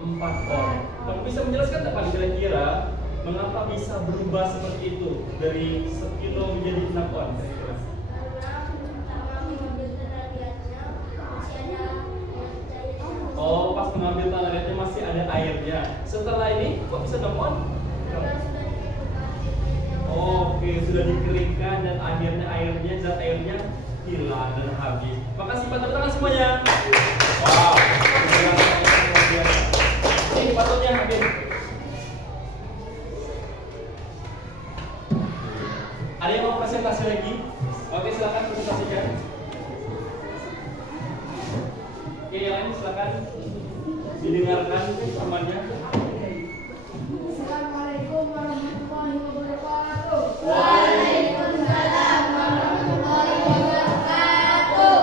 4 on. Kamu bisa menjelaskan tak Pan kira-kira mengapa bisa berubah seperti itu dari sekilo menjadi 6 on kira-kira? Oh, pas mengambil tanah liatnya masih ada airnya. Setelah ini kok bisa 6 on? Oke, sudah dikeringkan dan akhirnya zat airnya hilang dan habis. Makasih Pak, tepuk tangan semuanya. Wow, ini patutnya habis. Ada yang mau presentasi lagi? Oke, silakan presentasikan. Oke, yang lain silakan didengarkan semuanya. Assalamualaikum warahmatullahi wabarakatuh. Waalaikumsalam warahmatullahi wabarakatuh.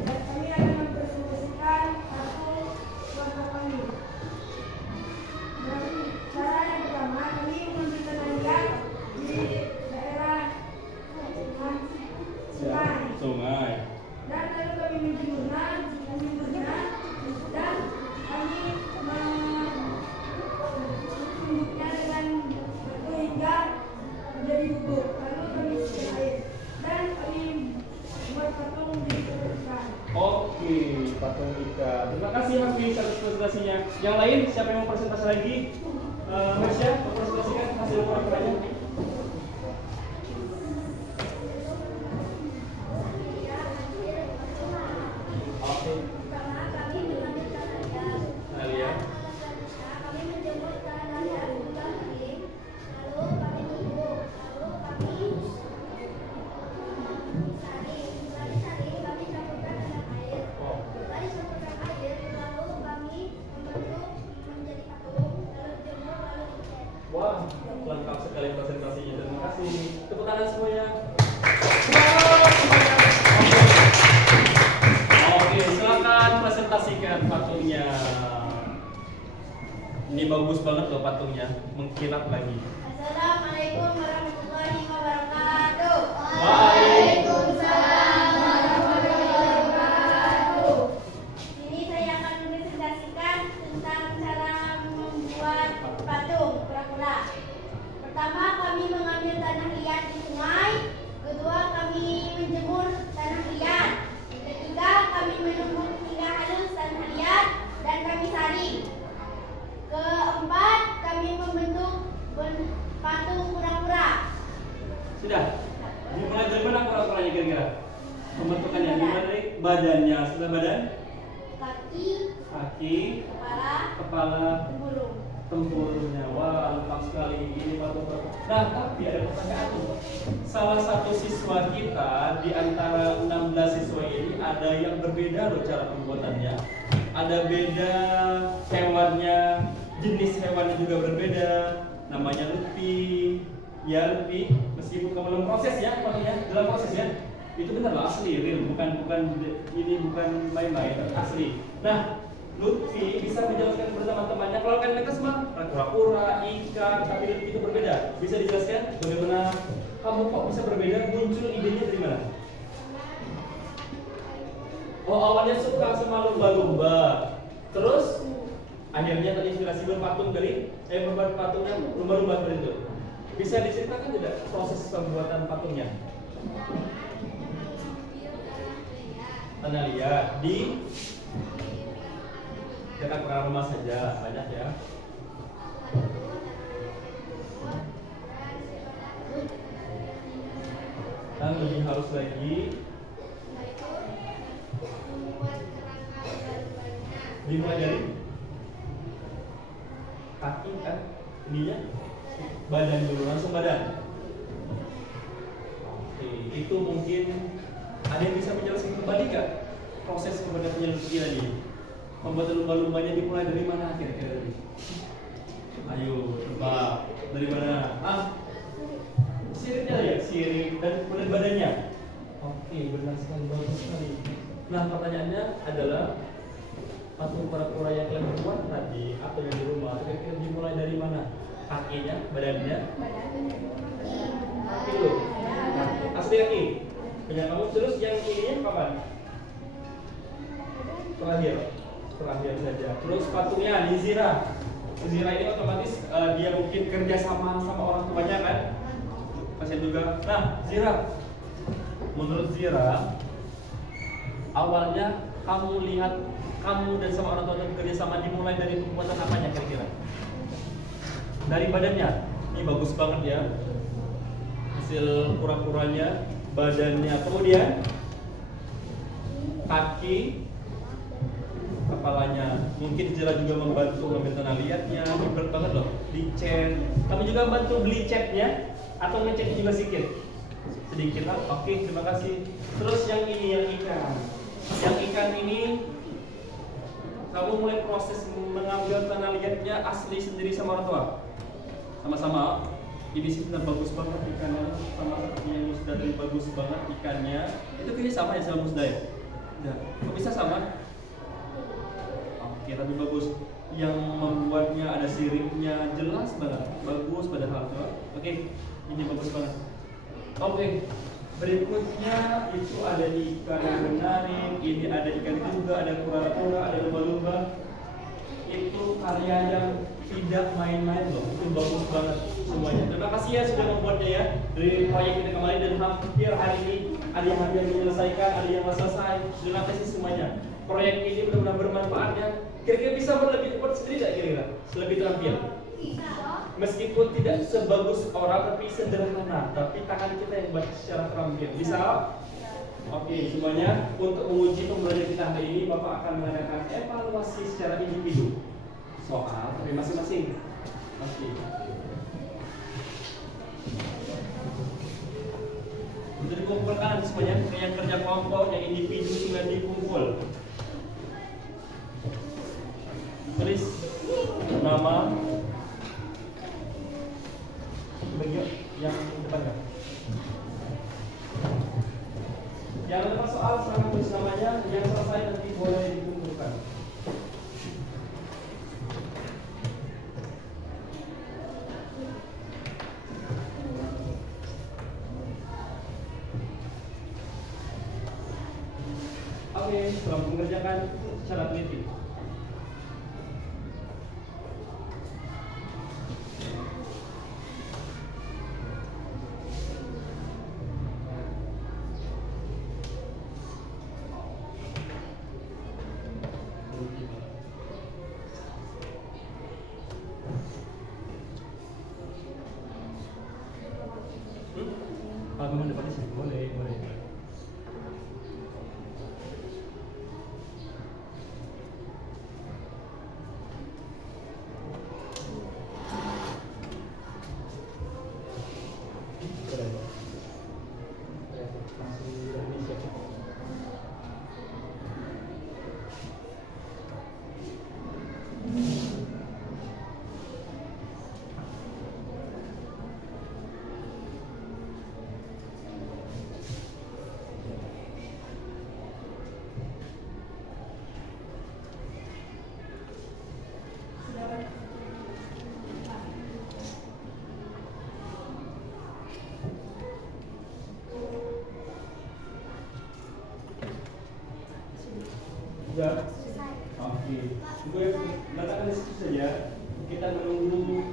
Kami akan mempresentasikan patung kelompok kami. Dan cara yang pertama, kami mengambil tanah liat di daerah sungai. Dan lalu kami menjemurnya, dan kami menumbuknya dengan batu hingga menjadi bubuk. Lalu kami siram air dan kami buat patung menjadi ikan. Oke, patung ikan. Terima kasih Hafiz atas presentasinya. Yang lain siapa yang mau presentasi lagi? Marsha, mau presentasikan hasil proyeknya. Oke. Pertama, kami mengambil tanah liat. Nah, lihat. Kami menjemur tanah liat hingga kering. Lalu kami tumbuk. Lalu kami saring. Setelah disaring, kami campurkan dengan air. Oh. Setelah dicampurkan air, lalu kami membentuk menjadi patung. Lalu dijemur, lalu dicat. Wah, lengkap sekali presentasinya. Terima kasih. Tepuk tangan semuanya. Wow, semuanya. Oke, silakan presentasikan patungnya. Ini bagus banget loh patungnya, mengkilat lagi. Assalamualaikum warahmatullahi wabarakatuh. Waalaikumsalam warahmatullahi wabarakatuh. Ini saya akan mempresentasikan tentang cara membuat patung kura-kura. Pertama, kami mengambil tanah liat di sungai. Kedua, kami menjemur tanah liat. Ketiga, kami menumbuk hingga halus tanah liat dan kami saring. Keempat, kami membentuk patung kura-kura. Sudah? Dimulai dari mana kura-kuranya kira-kira? Pembentukannya dimulai dari badannya. Sudah badan? Kaki, kepala, Burung. tempurungnya. Wah, lengkap sekali ini patung-patung. Nah, tapi ada pertanyaan. Salah satu siswa kita di antara 16 siswa ini ada yang berbeda loh cara pembuatannya. Ada beda hewannya, jenis hewannya juga berbeda. Namanya lupi, ya lupi. Meskipun kamu dalam proses ya, dalam proses ya. Itu benar loh, asli, real, bukan ini bukan main-main, asli. Nah, Lutfi bisa menjelaskan kepada teman-temannya kalau kan mereka semua kura-kura, ikan, tapi Lutfi itu berbeda. Bisa dijelaskan bagaimana kamu kok bisa berbeda? Muncul idenya dari mana? Oh, awalnya suka sama lumba-lumba, terus akhirnya terinspirasi berpatung dari membuat patungnya lumba-lumba seperti itu. Bisa diceritakan tidak proses pembuatan patungnya? Tanah liat di dekat rumah saja, banyak ya. Dan lebih halus lagi, dimulai dari kaki kan, ininya badan dulu, langsung badan. Oke, itu mungkin ada yang bisa menjelaskan kembali nggak proses pembuatan Lutfi tadi? Pembuatan lumba-lumbanya dimulai dari mana kira-kira tadi? Ayo, coba dari mana? Siripnya ya, sirip dan kemudian badannya. Oke, benar sekali, bagus sekali. Nah, pertanyaannya adalah patung kura-kura yang kalian buat tadi atau yang di rumah, kira-kira dimulai dari mana? Kakinya, badannya? Kaki dulu. Asli kaki. Punya kamu, terus yang ininya kapan? Terakhir saja. Terus patungnya di Zira. Zira ini otomatis dia mungkin kerja sama orang tuanya kan? Pasien juga. Nah, Zira. Menurut Zira, awalnya kamu lihat kamu dan sama orang tua bekerja sama dimulai dari pembuatan apanya kira-kira? Dari badannya. Ini bagus banget ya. Hasil kura-kuranya, badannya, kemudian kaki, kepalanya. Mungkin Zira juga membantu ngambil tanah liatnya, berat banget loh, dicat. Kami juga bantu beli catnya atau ngecatnya juga sedikit lah. Oke, terima kasih. Terus yang ini, yang ikan ini kamu mulai proses mengambil tanah liatnya asli sendiri sama orang tua, sama-sama. Ini sih benar bagus banget ikannya, sama seperti yang Musda tadi, bagus banget ikannya. Itu kayaknya sama ya sama Musda ya? Udah, kok bisa sama? Oke, tapi bagus. Yang membuatnya ada siripnya, jelas banget, bagus padahal tuh. Oke, ini bagus banget. Oke, berikutnya itu ada ikan yang menarik. Ini ada ikan juga, ada kura-kura, ada lumba-lumba. Itu karya yang tidak main-main loh, itu bagus banget semuanya. Terima kasih ya sudah membuatnya ya dari proyek kita kemarin, dan hampir hari ini ada yang hampir menyelesaikan, ada yang selesai. Terima kasih semuanya. Proyek ini benar-benar bermanfaat ya. Kira-kira bisa lebih cepat sendiri tidak kira-kira? Lebih terampil. Meskipun tidak sebagus orang tapi sederhana, tapi tangan kita yang buat secara terampil. Bisa? Oke, semuanya untuk menguji pembelajaran kita hari ini, Bapak akan mengadakan evaluasi secara individu soal tapi masing-masing. Oke. Untuk dikumpulkan semuanya, yang kerja kelompok, yang individu sudah dikumpul. Tulis nama, bagian yang depan kan. Yang lepas soal silahkan tulis namanya, yang selesai nanti boleh dikumpulkan. Oke, setelah mengerjakan secara teliti. Kalau memang dapat sih boleh. Sudah? Oke. Gue letakkan di situ saja. Kita menunggu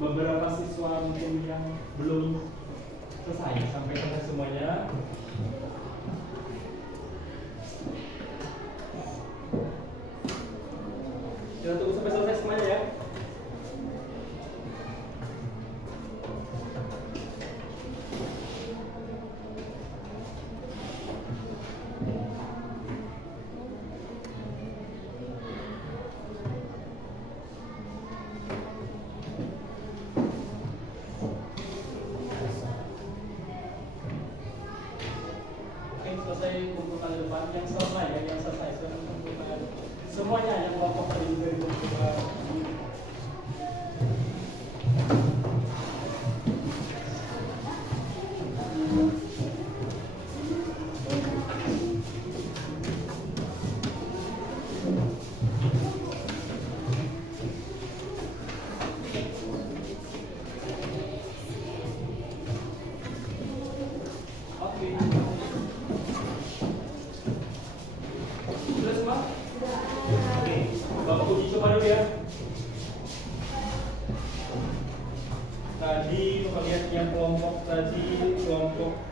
beberapa siswa mungkin yang belum selesai sampai semuanya. Kita tunggu sampai selesai semuanya ya. Selesai kumpulkan di depan, yang selesai ya, yang selesai sudah kumpulkan semuanya yang kelompok tadi juga dikumpulkan. Tadi lihat yang kelompok tadi, kelompok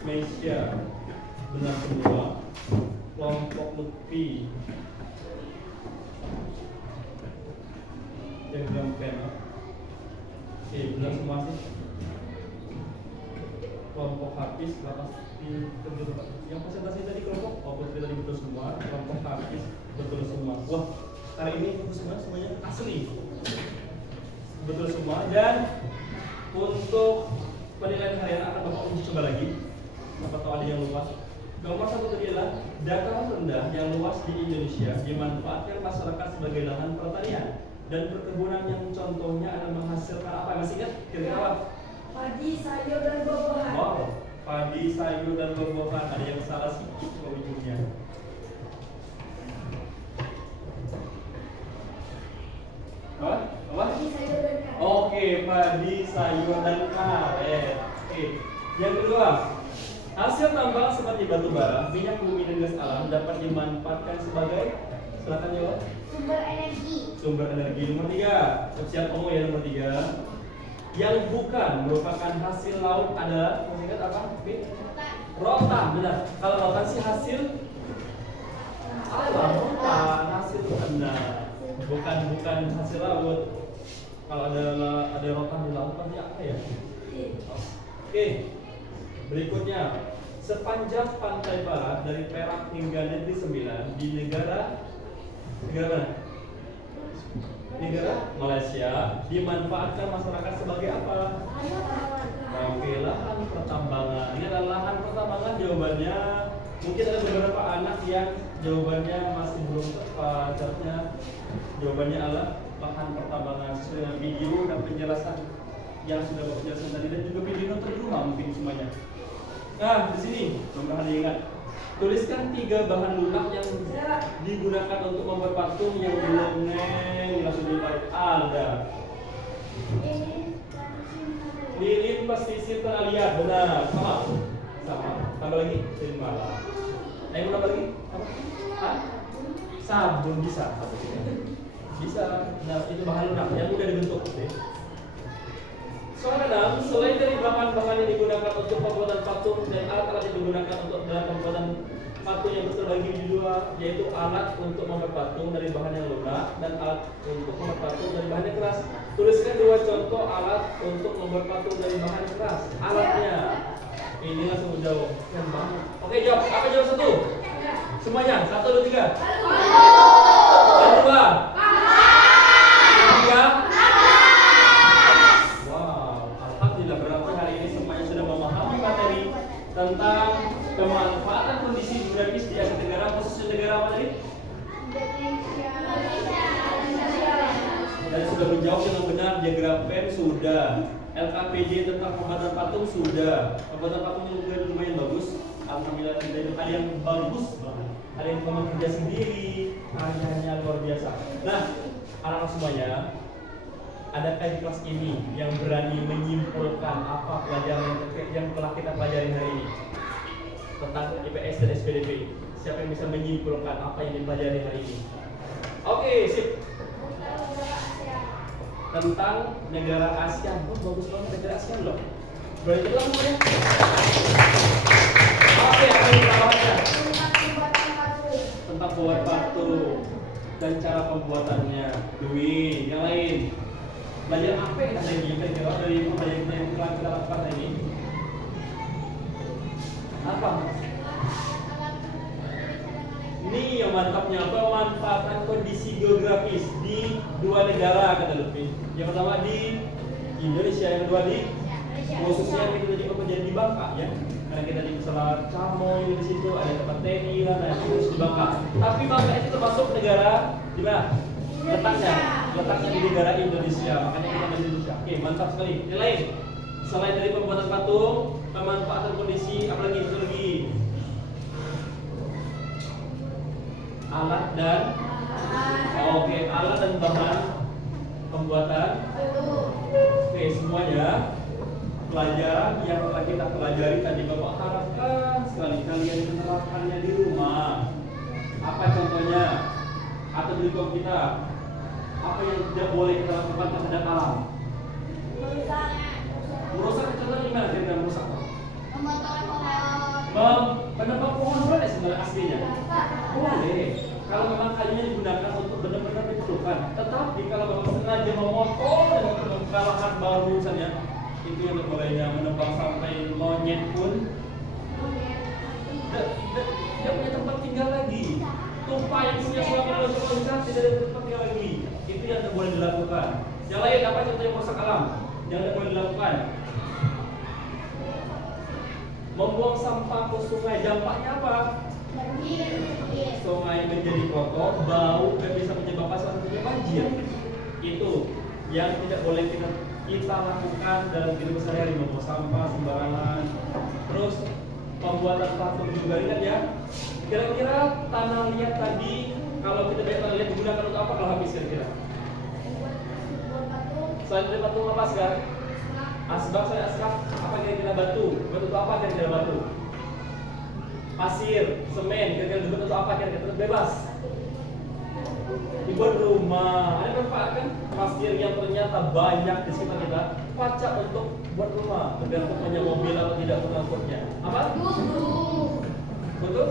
Mesia benar semua, kelompok Lutfi diagram pen, oke benar semua sih. Kelompok Hafiz pasti betul Pak. Yang presentasi tadi kelompok betul tadi betul semua, kelompok Hafiz betul semua. Wah hari ini betul semua, semuanya asli. Betul semua. Dan untuk penilaian harian akan Bapak uji coba lagi. Bapak tahu ada yang lupa. Nomor satu tadi adalah dataran rendah yang luas di Indonesia dimanfaatkan masyarakat sebagai lahan pertanian dan perkebunan yang contohnya adalah menghasilkan apa? Masih ingat? Kira-kira apa? Padi, sayur dan buah-buahan. Wow, padi, sayur dan buah-buahan. Ada yang salah sedikit ke ujungnya. Apa? Padi, sayur dan karet. Oke, padi, sayur dan karet. Oke. Yang kedua, hasil tambang seperti batu bara, minyak bumi dan gas alam dapat dimanfaatkan sebagai silakan jawab. Sumber energi. Sumber energi. Nomor 3, siap ngomong ya nomor 3. Yang bukan merupakan hasil laut adalah, masih ingat apa? Rotan, benar. Kalau rotan sih hasil alam, rotan, hasil benar. Bukan hasil laut. Kalau ada rotan di laut pasti apa ya? Oke. Berikutnya, sepanjang pantai barat dari Perak hingga Negeri Sembilan di negara mana? Negara Malaysia dimanfaatkan masyarakat sebagai apa? Oke, lahan pertambangan. Ini adalah lahan pertambangan jawabannya. Mungkin ada beberapa anak yang jawabannya masih belum tepat. Jawabnya jawabannya adalah lahan pertambangan sesuai dengan video dan penjelasan yang sudah Bapak jelaskan tadi dan juga video nonton di rumah mungkin semuanya. Nah, di sini mudah-mudahan diingat. Tuliskan 3 bahan lunak yang digunakan untuk membuat patung yang dilengeng langsung ditarik. Ada lilin pesisir tanah liat, benar. Sama. Tambah lagi lilin malam. Ayo tambah lagi. Apa? Sabun bisa. Bisa. Nah, itu bahan lunak yang mudah dibentuk. Soal 6, selain dari bahan-bahan yang digunakan untuk pembuatan patung dan alat-alat yang digunakan untuk dalam pembuatan patung yang terbagi di 2, yaitu alat untuk membuat patung dari bahan yang lunak dan alat untuk membuat patung dari bahan yang keras. Tuliskan 2 contoh alat untuk membuat patung dari bahan keras. Alatnya ini langsung menjawab. Keren banget. Oke, jawab. Apa jawab 1? Semuanya. 1, 2, 3. Yang 2. Yang 3. Tentang pemanfaatan kondisi geografis di Asia Tenggara, khususnya negara apa tadi? Indonesia. Dan sudah menjawab dengan benar, diagram pen sudah, LKPJ tentang pembuatan patung sudah, pembuatan patung yang lumayan bagus, alhamdulillah ada yang bagus, ada yang memang kerja sendiri, karyanya luar biasa. Nah, anak-anak semuanya, adakah di kelas ini yang berani menyimpulkan apa pelajaran yang telah kita pelajari hari ini? tentang IPS dan SPDP. Siapa yang bisa menyimpulkan apa yang dipelajari hari ini? Oke, sip. Tentang negara ASEAN. Oh, bagus banget negara ASEAN loh. Boleh tepuk tangan ya? Oke, apa yang kita baca? Tentang buat batu dan cara pembuatannya. Dwi, yang lain. Belajar apa yang ada ini? Kira-kira dari pembelajaran yang telah kita lakukan hari ini. Apa? Ini yang mantapnya, pemanfaatan kondisi geografis di dua negara kata Lutfi. Yang pertama di Indonesia, yang kedua di khususnya kita juga menjadi di Bangka ya. Karena kita di Pesawat Camoy di situ ada tempat TNI lah, nah terus di Bangka. Tapi Bangka itu termasuk negara di mana? Letaknya di negara Indonesia, makanya kita di Indonesia. Oke, mantap sekali. Yang lain, selain dari pembuatan patung, pemanfaatan kondisi, apalagi satu lagi alat dan alat dan bahan pembuatan. Oke, semuanya pelajaran yang telah kita pelajari tadi Bapak harapkan sekali kalian menerapkannya di rumah. Apa contohnya? Atau di lingkungan kita? Apa yang tidak boleh kita lakukan terhadap alam? Merusak contohnya gimana? Kira-kira merusak? Menebang pohon boleh sebenarnya aslinya? Boleh. Kalau memang kayunya digunakan untuk benar-benar diperlukan. Tetapi kalau memang sengaja memotong dan mengkalahkan baru misalnya, itu yang tidak bolehnya. Menebang sampai monyet pun tidak punya tempat tinggal lagi. Tumpah yang punya suami lalu loncat tidak ada tempat tinggal lagi. Itu yang tidak boleh dilakukan. Yang lain apa contoh yang merusak alam? Yang tidak boleh dilakukan. Membuang sampah ke sungai, dampaknya apa? Sungai menjadi kotor, bau, dan bisa menyebabkan salah satunya banjir. Itu yang tidak boleh kita lakukan dalam hidup sehari-hari, membuang sampah sembarangan. Terus pembuatan patung juga ingat ya. Kira-kira tanah liat tadi, kalau kita lihat tanah liat digunakan untuk apa kalau habis kira-kira? Selain dari patung lepas kan? Asbak saya asbak, apa kira-kira batu? Batu itu apa kira-kira batu? Pasir, semen, kira-kira dibuat untuk apa kira-kira? Bebas. Dibuat rumah. Ada manfaatkan pasir yang ternyata banyak di sekitar kita. Pacak untuk buat rumah, tergantung hanya mobil atau tidak pengangkutnya. Apa? Betul?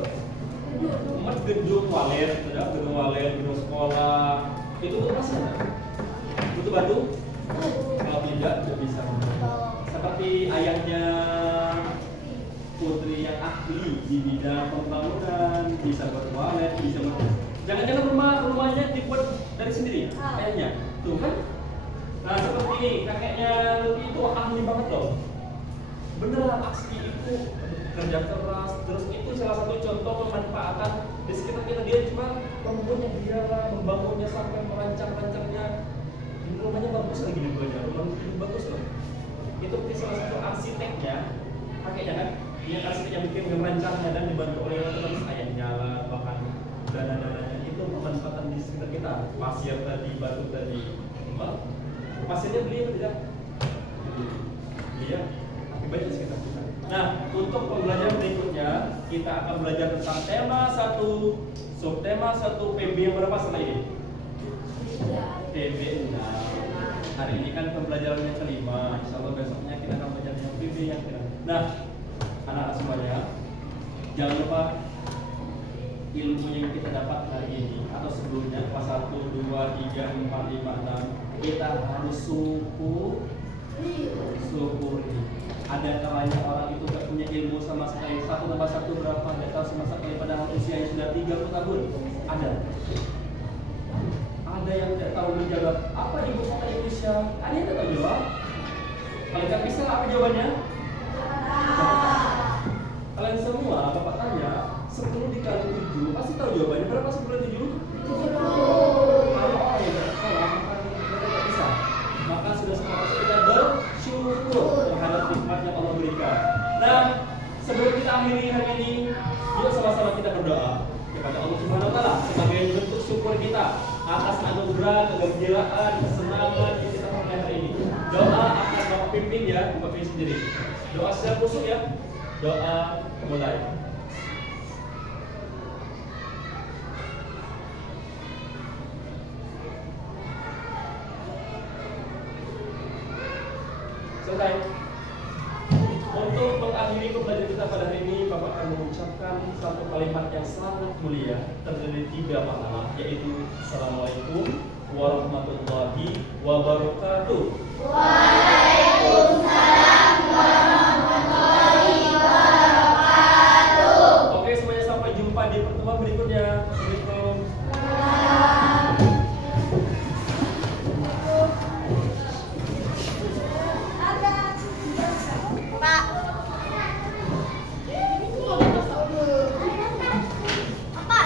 Gedung walet, gedung walet, gedung sekolah. Itu butuh pasir. Butuh batu? Kalau tidak bisa. Seperti ayahnya putri yang ahli di bidang pembangunan, bisa buat walet, bisa buat. Jangan-jangan rumahnya dibuat dari sendiri, ayahnya, tuh kan? Nah seperti ini, kakeknya Lutfi itu ahli banget loh. Beneran aksi itu kerja keras, terus itu salah satu contoh pemanfaatan di sekitar kita. Dia cuma membuatnya biara, membangunnya sampai merancang-rancangnya. Rumahnya bagus lagi dibuatnya, rumahnya bagus loh. Itu salah satu arsiteknya, kakeknya kan? Dia arsiteknya bikin merancangnya dan dibantu oleh teman ayahnya lah, bahkan dana-dananya itu pemanfaatan di sekitar kita. Pasir tadi, batu tadi, pasirnya beli atau tidak? Iya, tapi banyak di sekitar kita. Nah, untuk pembelajaran berikutnya kita akan belajar tentang tema 1, subtema 1, PB yang berapa setelah ini? PB 6. Hari ini kan pembelajarannya kelima. Insya Allah besoknya kita akan belajar yang PB yang ke-6. Nah, anak-anak semuanya, jangan lupa ilmu yang kita dapat hari ini atau sebelumnya kelas 1, 2, 3, 4, 5, 6 kita harus syukuri. Ada kalanya orang itu gak punya ilmu sama sekali. 1 tambah 1 berapa? Gak tahu sama sekali, padahal usia yang sudah 30 tahun. Ada yang tidak tahu menjawab apa ibu kata Indonesia. Ada yang tidak tahu jawab. Kalau nggak bisa apa jawabannya? Kalian semua bapak tanya 10 dikali 7 pasti tahu jawabannya. Berapa 10 kali 7? 70. Kalau orang yang tidak sekolah maka mereka tidak bisa. Maka sudah sepatutnya kita bersyukur terhadap nikmat yang Allah berikan. Nah, sebelum kita akhiri hari ini, yuk sama-sama kita berdoa kepada Allah Subhanahu wa taala sebagai bentuk syukur kita atas anugerah, kegembiraan, kesenangan yang kita peroleh hari ini. Doa akan Bapak pimpin ya, Bapak pimpin sendiri. Doa secara khusus ya. Doa mulai. belajar kita pada hari ini, Bapak akan mengucapkan satu kalimat yang sangat mulia, terdiri dari 3 makna, yaitu Assalamualaikum warahmatullahi wabarakatuh. Waalaikumsalam warahmatullahi wabarakatuh. Oke, semuanya sampai jumpa di pertemuan berikutnya. Assalamualaikum. Pak. Apa?